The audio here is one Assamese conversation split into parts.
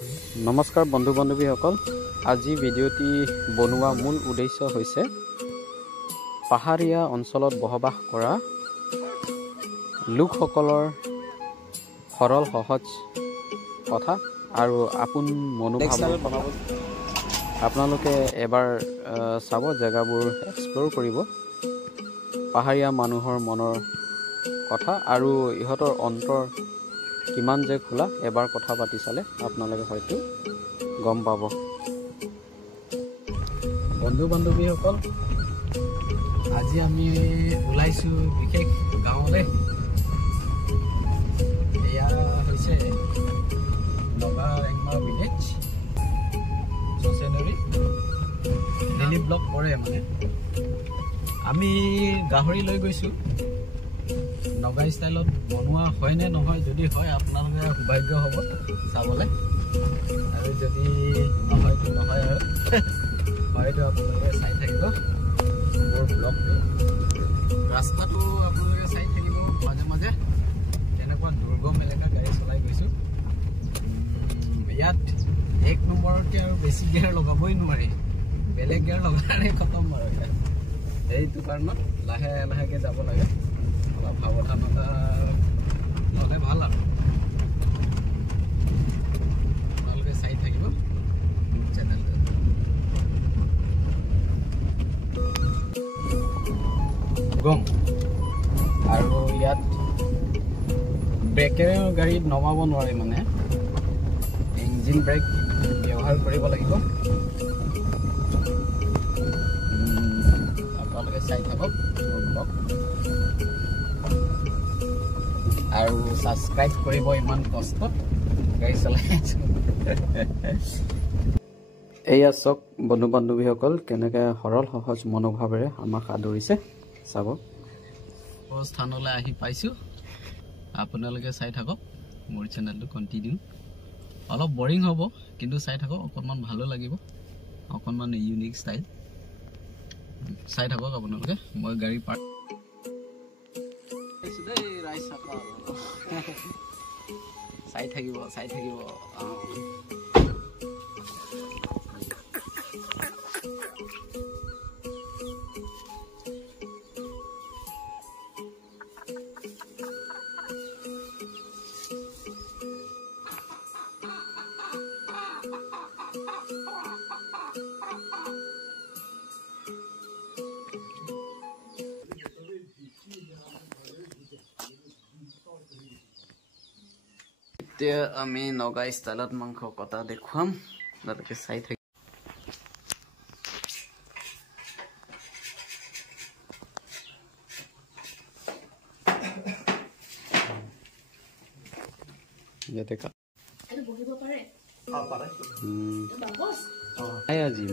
নমস্কাৰ বন্ধু বান্ধৱীসকল, আজি ভিডিঅ'টি বনোৱা মূল উদ্দেশ্য হৈছে পাহাৰীয়া অঞ্চলত বসবাস কৰা লোকসকলৰ সৰল সহজ কথা আৰু আপোন মনোভাৱ আপোনালোকে এবাৰ চাব, জেগাবোৰ এক্সপ্ল'ৰ কৰিব, পাহাৰীয়া মানুহৰ মনৰ কথা আৰু ইহঁতৰ অন্তৰ কিমান যে খোলা, এবাৰ কথা পাতি চালে আপোনালোকে হয়তো গম পাব। বন্ধু বান্ধৱীসকল, আজি আমি ওলাইছোঁ বিশেষ গাঁৱলৈ। এয়া হৈছে নগা ৰেংমা ভিলেজ, চচেনৰী দিল্লী ব্লক পৰে। মানে আমি গাহৰি লৈ গৈছোঁ, নগা ষ্টাইলত বনোৱা হয় নে নহয়, যদি হয় আপোনালোকে সৌভাগ্য হ'ব চাবলৈ, আৰু যদি নহয়তো নহয় আৰু হয়তো আপোনালোকে চাই থাকিব মোৰ ব্লগটো। ৰাস্তাটো আপোনালোকে চাই থাকিব, মাজে মাজে তেনেকুৱা দুৰ্গম এলেকা গাড়ী চলাই গৈছোঁ। ইয়াত 1 নম্বৰতকৈ আৰু বেছি গিয়াৰ লগাবই নোৱাৰি, বেলেগ গিয়াৰ লগালে খতম আৰু। সেইটো কাৰণত লাহে লাহেকৈ যাব লাগে, অলপ সাৱধানতা ল'লে ভাল আৰু। আপোনালোকে চাই থাকিব চেনেলটো। গম আৰু ইয়াত ব্ৰেকেৰে গাড়ীত নমাব নোৱাৰি, মানে ইঞ্জিন ব্ৰেক ব্যৱহাৰ কৰিব লাগিব। আপোনালোকে চাই থাকক মোৰ ব্লগ আৰু ছাবস্ক্ৰাইব কৰিব, ইমান কষ্টত গাড়ী চলাই আছোঁ। এয়া চাওক বন্ধু বান্ধৱীসকল, কেনেকৈ সৰল সহজ মনোভাৱেৰে আমাক আদৰিছে চাব। স্থানলৈ আহি পাইছোঁ, আপোনালোকে চাই থাকক মোৰ চেনেলটো কণ্টিনিউ। অলপ বৰিং হ'ব কিন্তু চাই থাকক, অকণমান ভালো লাগিব, অকণমান ইউনিক ষ্টাইল। চাই থাকক আপোনালোকে। মই গাড়ী পাৰ্ক চাই থাকিব, চাই থাকিব। এতিয়া আমি নগা ষ্টাইলত মাংস কটা দেখুৱাম, আপোনালোকে চাই থাকি। ইয়াতে আজি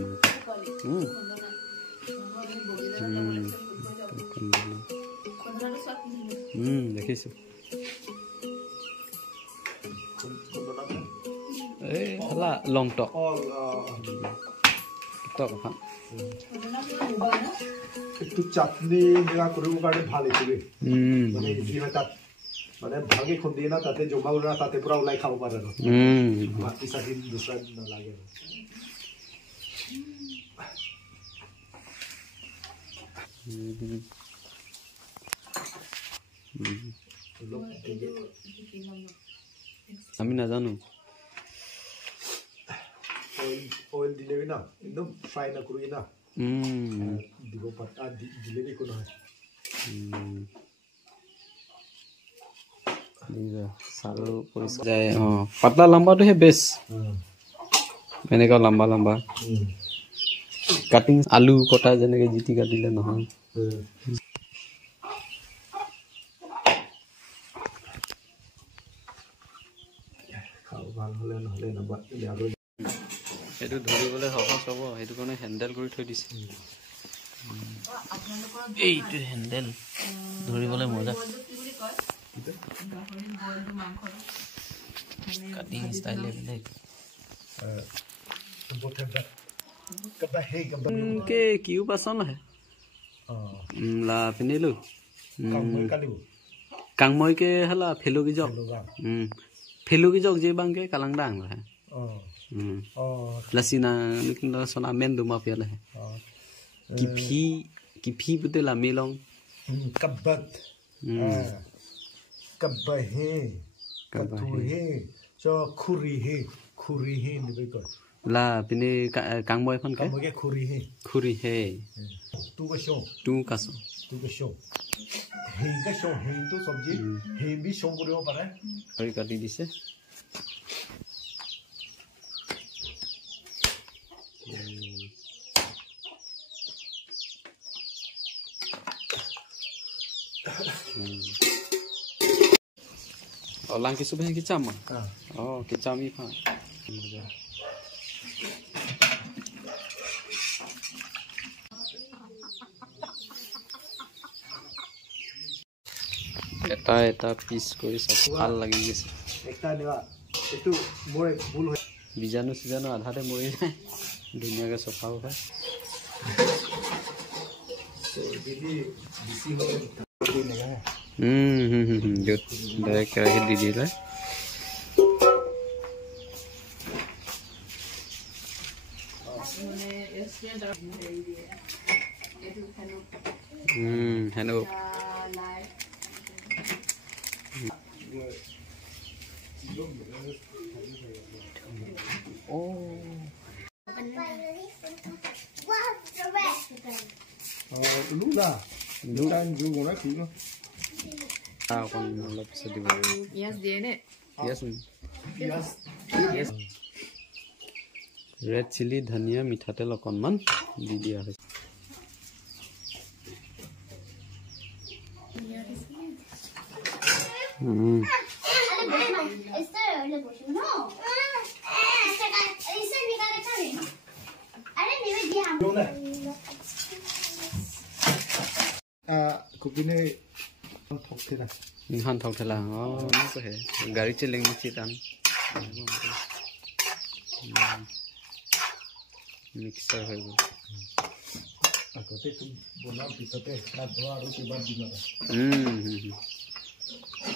দেখিছোঁ। এই হালা লং টক এখন একটু চাটনি জেগা কৰিব কাৰণে ভাল এইটোৱে, মানে ইজি হয়। তাত মানে ভালকে খুন্দি না তাতে জমা ওলা, তাতে পুৰা ওলাই খাব পাৰে আৰু বাকী চাকি দুচৰা নালাগে। আমি নাজানো, অইল দিলেবি না, একদম ফ্ৰাই নকৰিবি না, দিব পাতা দিলেবি একো নহয়। পাতলা লম্বাটোহে বেষ্ট, এনেকুৱা লম্বা লম্বা কাটিং। আলু কটা যেনেকৈ জিতি কাটিলে নহয়। ভাল হ'লে নহ'লে নাবাদ। সেইটো ধৰিবলৈ সহজ হ'ব, সেইটো কাৰণে হেণ্ডেল কৰি থৈ দিছে। এইটো হেণ্ডেল ধৰিবলৈ মজা। কাটিং ষ্টাইল বেলেগ। কিউ পাচন আহে লা পিন্ধিলোঁ কাংময়কে hela philo ki jok philo ki jok je bang ke kalang dang lah Lasina nikna sona mendo mafia le. Kipi betul lah melong. Kabat. Kabahe. Katuhe. So kurihe ni betul. Lah pini kang boy kan ke? Kamu ke kurihe. Kurihe. Tu kasong. Tu kasong. Tu kasong. Hei kasong hei tu sabji. Hei bi song koriyo pare. Kari kati dise. Oh, lang kisub yang kicam ah? Oh, kicam ni pak. Eta piece kori sopal lagi guys. Ekta niwa. Itu more bul hoy. Bijanu adha te mori jay. Dunia ka sofa hoy. So bibi bisi hoy. Good. Direct karahi di dila. Hello. Oh. Dulu lah. Bukan juga nak kini. Kon lap sedih banget. Yes, dia ni. Yes. Red chili, dhania, mithatel okonman di dia. Kupine thok thế này. Han thok thela. Oh, nó có thể. Gari cheling chi tan. Mixer hoy go. Ako te tu bolam pisate na doa roti bad dina.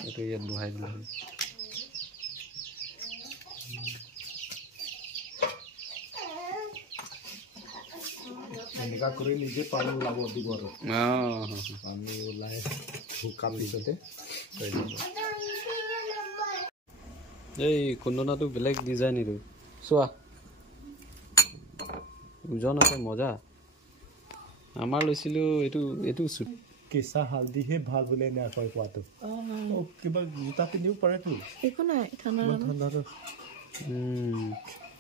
Itu ya duhai dulu. Ini kan kuri nije palu lagu di bawah. Oh, Palu ulai hukam pisate. Hey, kondona tu black design itu. Soa. Ujon ase moja. Amar loisilu etu suit. Kesa haldi he bhal bole na koi pato. Oh, kiba juta pindiu pare tu. Eko nai thana.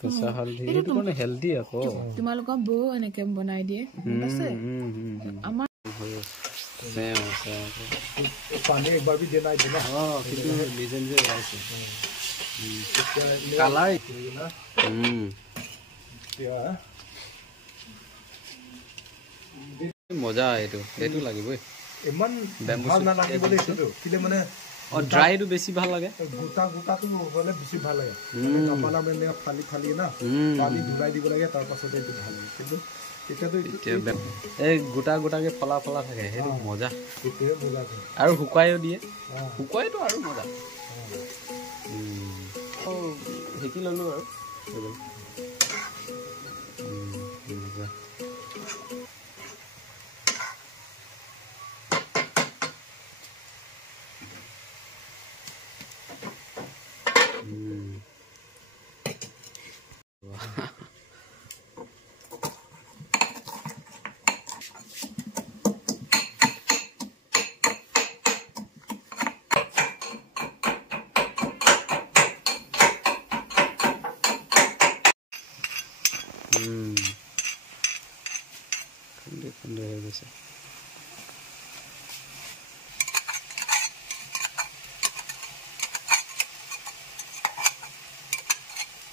Kesa haldi etu kone healthy ako. Tumalok bo eneke banai die. Ase. Amar Pani ek bar bhi dena hai dena. Oh, kitu legend je aise. Kalai. Ya. মজা এটো লাগিবই ইমান ভাল না লাগে বলে এটো কিলে মানে और ड्राई तो बेसी ভাল লাগে গুটা তো হলে বেছি ভাল লাগে কাপালা মানে ফালি না পানি ধুলাই দিব লাগে তাৰ পাছতে এটো ভাল লাগে কিন্তু এটা তো এই গুটা কে ফলা থাকে হেটো মজা এটোৱে মজা আৰু হুকায়ও দিয়ে হুকায়তো আৰু মজা ও হেকি ললো আৰু মজা खंडे जैसे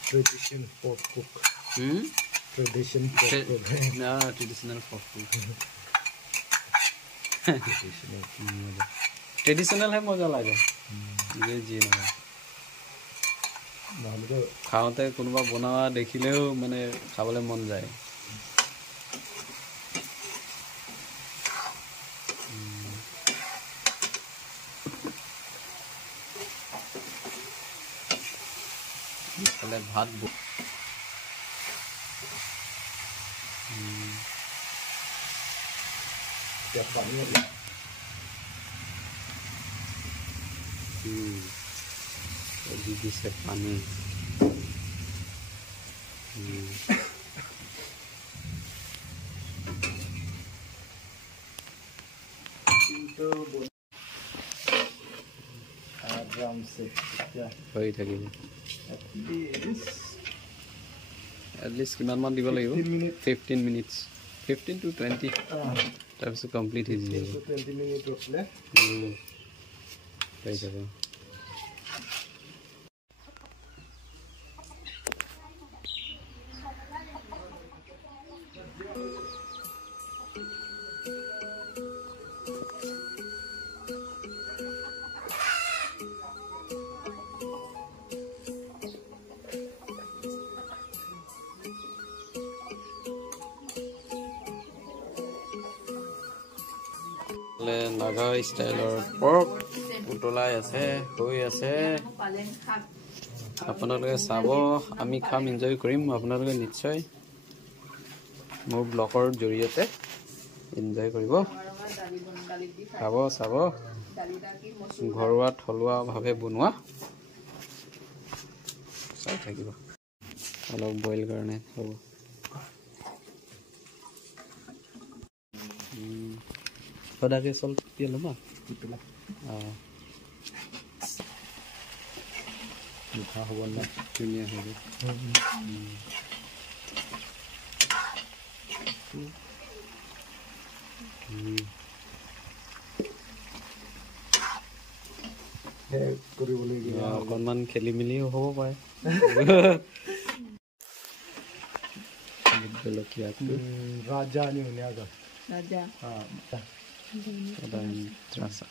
tradition pork cook traditional pork cook traditional है मजा लागे ये जी ना নহলে খাওঁতে কোনোবা বনোৱা দেখিলেও মানে খাবলৈ মন যায় ইফালে ভাত দি দিছে পানী आराम से क्या হৈ থাকিব এটলিষ্ট কিমান মান দিব লাগিব 15 মিনিটছ 15 to 20 তাৰপিছত কমপ্লিট হৈ যাব 20 মিনিট ৰখলে হৈ যাব নাগা ষ্টাইলৰ পৰ্ক উতলাই আছে হৈ আছে আপোনালোকে চাব আমি খাম এনজয় কৰিম আপোনালোকে নিশ্চয় মোৰ ব্লগৰ জৰিয়তে এনজয় কৰিব খাব চাব ঘৰুৱা থলুৱাভাৱে বনোৱা চাই থাকিব অলপ বইল কাৰণে হ'ব সদাকে চল দিয়ে ল'বা মিঠা হ'ব না ধুনীয়া হ'ব অকণমান খেলি মেলিও হ'ব পাৰে राजा नहीं होने आगा Raja. हाँ terasa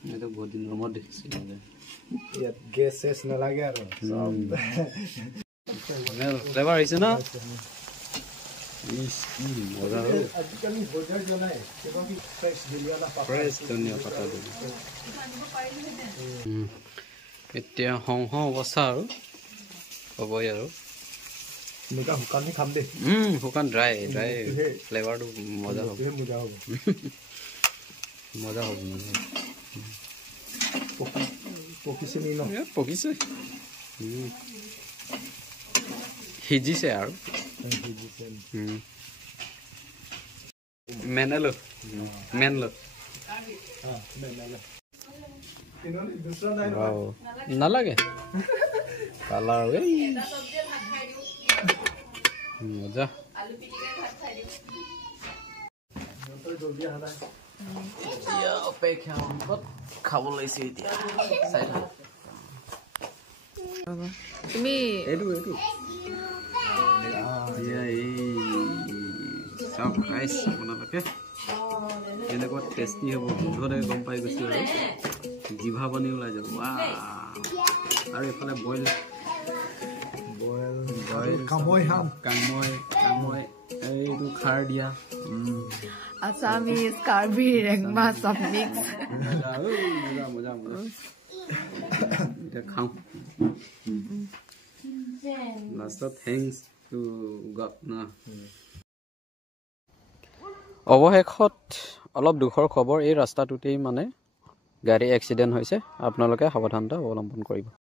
itu buat di rumah deh sih ya geses na lagi aro lebar itu na mozah lo आजकल भोजन जो है देखो कि फ्रेश दुनिया ना fresh dunia pata dulu এতিয়া হং হং অৱস্থা আৰু হ'বই আৰু मुका हुकान ही खाम दे শুকান ড্ৰাই ফ্লেভাৰটো মজা হ'ব मजा हो মজা হ'ব पकिसे नहीं ना পকিছে সিজিছে আৰু মেনলো মেনলো हाँ इन्होंने दूसरा नहीं নালাগে কালাৰ মজা जल्दी आना এতিয়া অপেক্ষা ক'ত খাব লাগিছে এতিয়া চাই থাক তুমি এইটো এতিয়া এই চব খাইছে আপোনালোকে এনেকুৱা টেষ্টি হ'ব গোন্ধতে গম পাই গৈছোঁ আৰু জিভা পানী ওলাই যাব আৰু এইফালে বইল कामोय हम কামৈ এইটো খাৰ দিয়া Assamese, Karbi, Rengma, सब mix. মজা এতিয়া খাওঁ লাষ্টত থেংকছ টু গড না অৱশেষত অলপ দুখৰ খবৰ এই ৰাস্তাটোতেই মানে গাড়ী এক্সিডেণ্ট হৈছে আপোনালোকে সাৱধানতা অৱলম্বন কৰিব